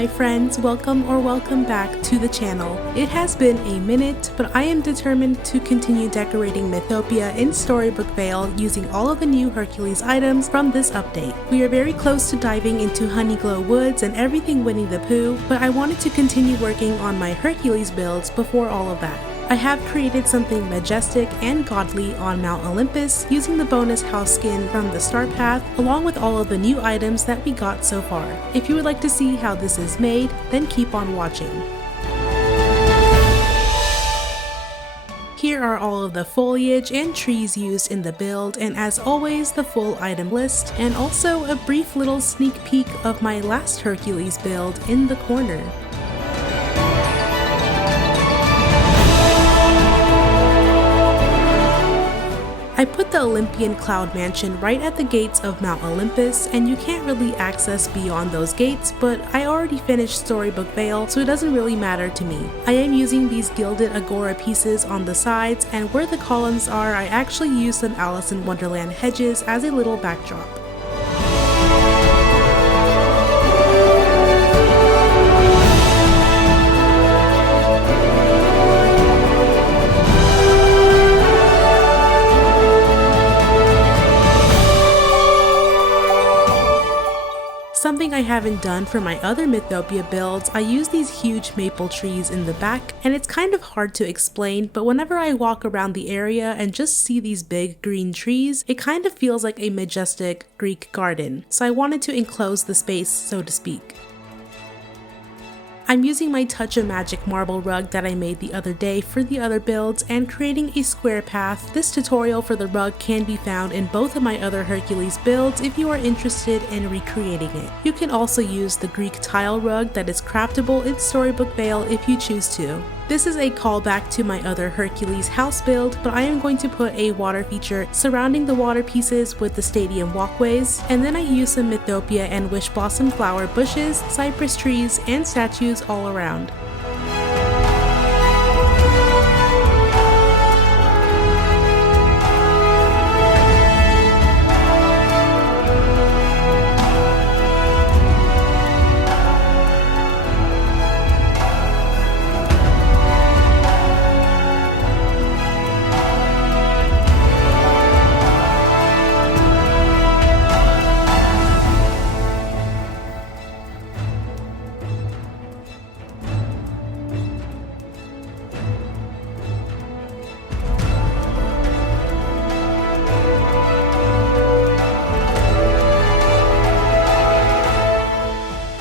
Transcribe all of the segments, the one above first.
my friends, welcome back to the channel. It has been a minute, but I am determined to continue decorating Mythopia in Storybook Vale using all of the new Hercules items from this update. We are very close to diving into Honeyglow Woods and everything Winnie the Pooh, but I wanted to continue working on my Hercules builds before all of that. I have created something majestic and godly on Mount Olympus using the bonus house skin from the Starpath along with all of the new items that we got so far. If you would like to see how this is made, then keep on watching. Here are all of the foliage and trees used in the build, and as always the full item list, and also a brief little sneak peek of my last Hercules build in the corner. I put the Olympian Cloud Mansion right at the gates of Mount Olympus, and you can't really access beyond those gates, but I already finished Storybook Vale, so it doesn't really matter to me. I am using these gilded agora pieces on the sides, and where the columns are, I actually used some Alice in Wonderland hedges as a little backdrop. Something I haven't done for my other Mythopia builds, I use these huge maple trees in the back, and it's kind of hard to explain, but whenever I walk around the area and just see these big green trees, it kind of feels like a majestic Greek garden, so I wanted to enclose the space, so to speak. I'm using my Touch of Magic marble rug that I made the other day for the other builds and creating a square path. This tutorial for the rug can be found in both of my other Hercules builds if you are interested in recreating it. You can also use the Greek tile rug that is craftable in Storybook Vale if you choose to. This is a callback to my other Hercules house build, but I am going to put a water feature surrounding the water pieces with the stadium walkways, and then I use some Mythopia and Wish Blossom flower bushes, cypress trees, and statues all around.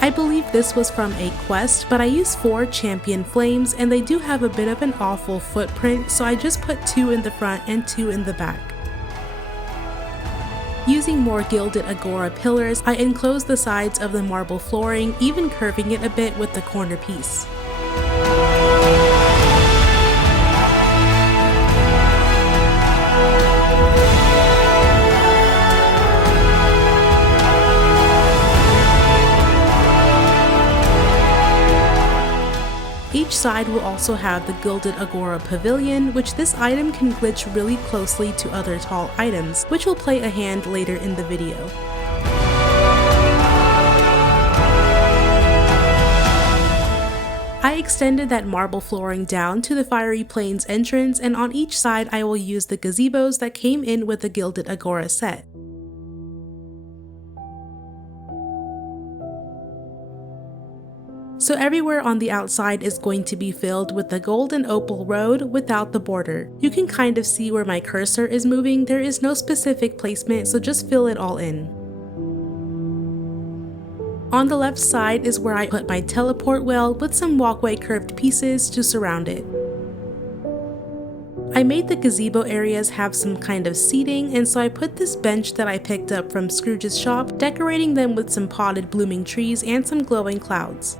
I believe this was from a quest, but I used 4 champion flames and they do have a bit of an awful footprint, so I just put 2 in the front and 2 in the back. Using more gilded agora pillars, I enclosed the sides of the marble flooring, even curving it a bit with the corner piece. Each side will also have the gilded agora pavilion, which this item can glitch really closely to other tall items, which will play a hand later in the video. I extended that marble flooring down to the Fiery Plains entrance, and on each side I will use the gazebos that came in with the gilded agora set. So everywhere on the outside is going to be filled with the golden opal road without the border. You can kind of see where my cursor is moving. There is no specific placement, so just fill it all in. On the left side is where I put my teleport well with some walkway curved pieces to surround it. I made the gazebo areas have some kind of seating, and so I put this bench that I picked up from Scrooge's shop, decorating them with some potted blooming trees and some glowing clouds.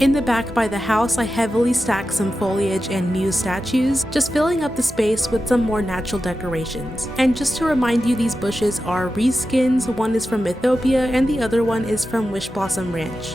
In the back by the house, I heavily stacked some foliage and muse statues, just filling up the space with some more natural decorations. And just to remind you, these bushes are reskins. One is from Mythopia and the other one is from Wish Blossom Ranch.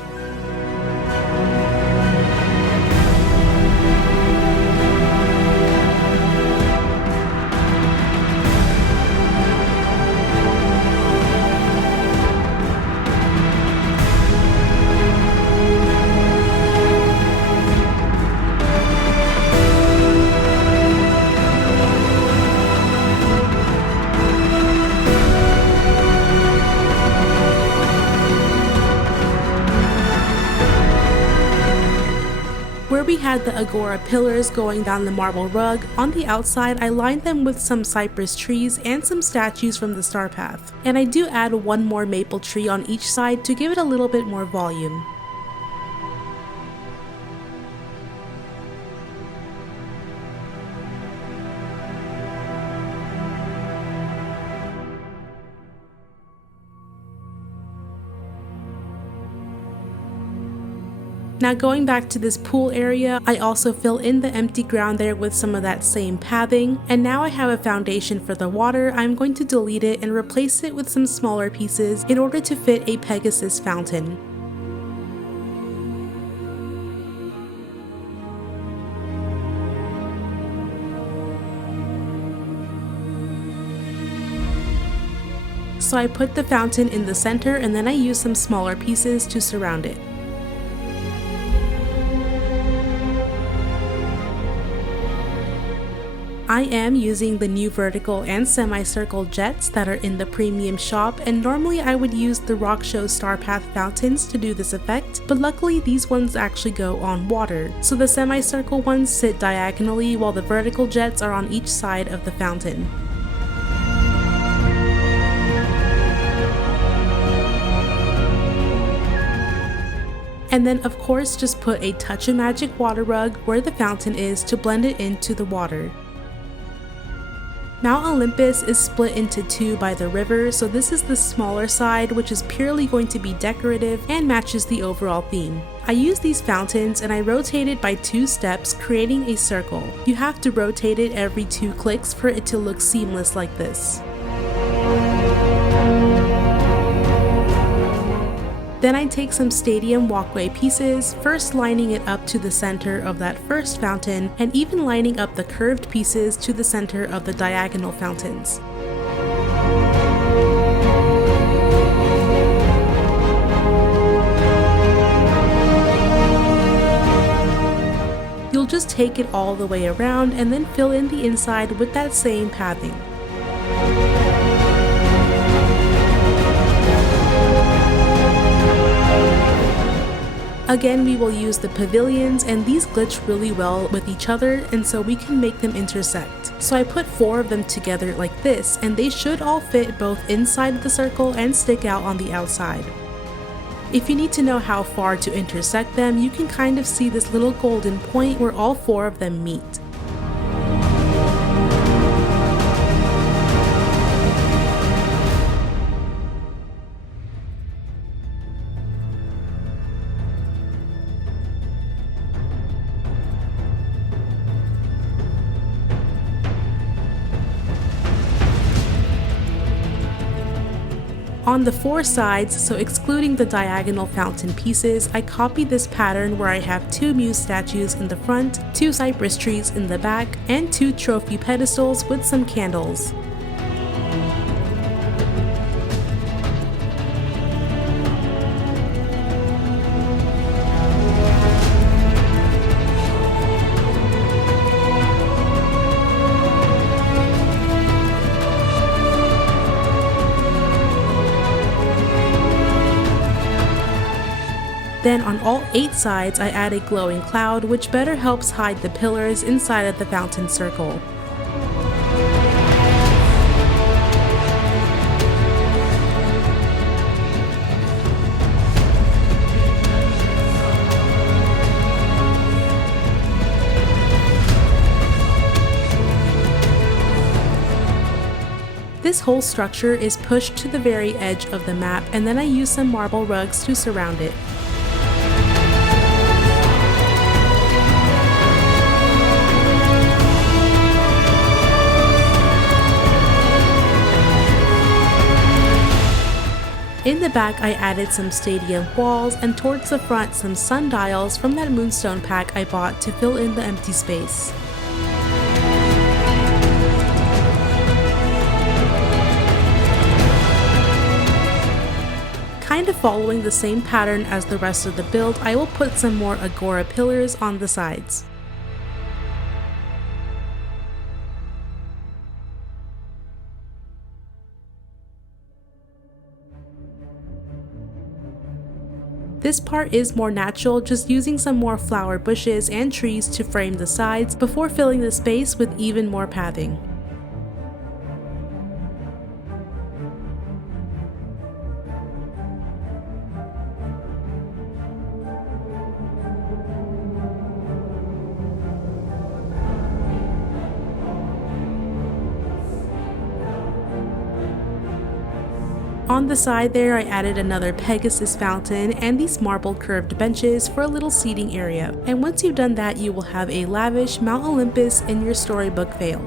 Where we had the agora pillars going down the marble rug, on the outside I lined them with some cypress trees and some statues from the Starpath. And I do add one more maple tree on each side to give it a little bit more volume. Now going back to this pool area, I also fill in the empty ground there with some of that same pathing, and now I have a foundation for the water. I'm going to delete it and replace it with some smaller pieces in order to fit a Pegasus fountain. So I put the fountain in the center and then I use some smaller pieces to surround it. I am using the new vertical and semicircle jets that are in the premium shop, and normally I would use the Rock Show Starpath fountains to do this effect, but luckily these ones actually go on water. So the semicircle ones sit diagonally while the vertical jets are on each side of the fountain. And then of course just put a touch of magic water rug where the fountain is to blend it into the water. Mount Olympus is split into two by the river, so this is the smaller side, which is purely going to be decorative and matches the overall theme. I use these fountains and I rotate it by 2 steps, creating a circle. You have to rotate it every 2 clicks for it to look seamless like this. Then I take some stadium walkway pieces, first lining it up to the center of that first fountain, and even lining up the curved pieces to the center of the diagonal fountains. You'll just take it all the way around and then fill in the inside with that same pathing. Again, we will use the pavilions, and these glitch really well with each other, and so we can make them intersect. So I put 4 of them together like this, and they should all fit both inside the circle and stick out on the outside. If you need to know how far to intersect them, you can kind of see this little golden point where all 4 of them meet. On the 4 sides, so excluding the diagonal fountain pieces, I copied this pattern where I have 2 muse statues in the front, 2 cypress trees in the back, and 2 trophy pedestals with some candles. Then on all 8 sides I add a glowing cloud, which better helps hide the pillars inside of the fountain circle. This whole structure is pushed to the very edge of the map, and then I use some marble rugs to surround it. In the back I added some stadium walls, and towards the front some sundials from that moonstone pack I bought to fill in the empty space. Kind of following the same pattern as the rest of the build, I will put some more agora pillars on the sides. This part is more natural, just using some more flower bushes and trees to frame the sides before filling the space with even more pathing. On the side there, I added another Pegasus fountain and these marble curved benches for a little seating area. And once you've done that, you will have a lavish Mount Olympus in your storybook vale.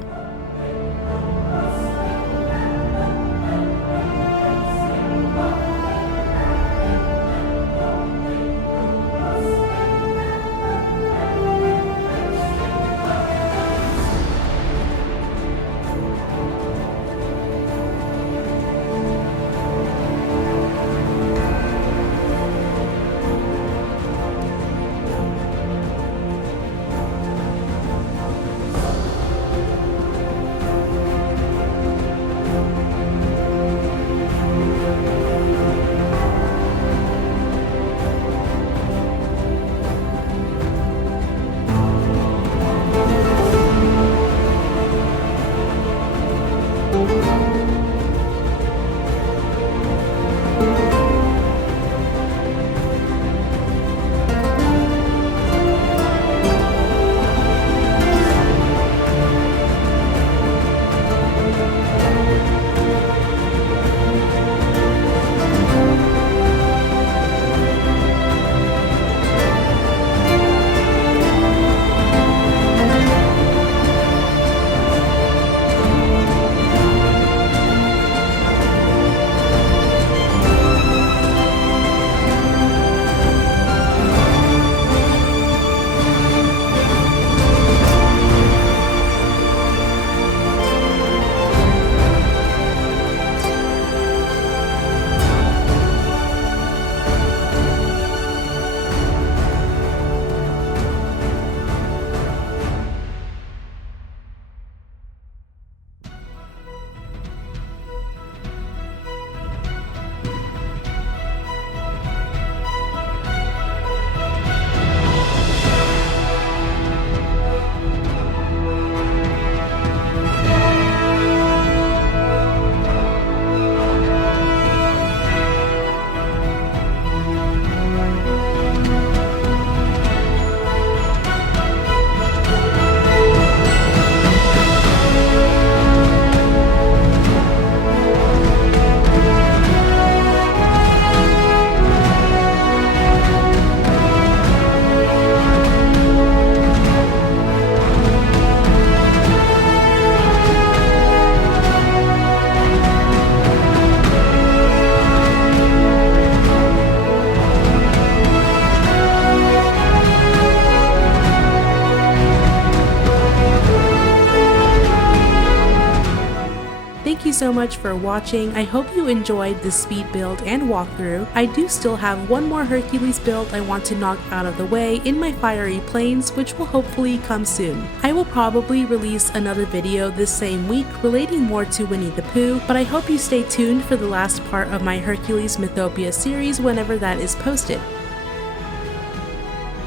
so much for watching. I hope you enjoyed this speed build and walkthrough. I do still have one more Hercules build I want to knock out of the way in my fiery plains, which will hopefully come soon. I will probably release another video this same week relating more to Winnie the Pooh, but I hope you stay tuned for the last part of my Hercules Mythopia series whenever that is posted.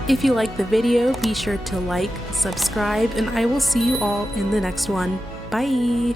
If you liked the video, be sure to like, subscribe, and I will see you all in the next one. Bye!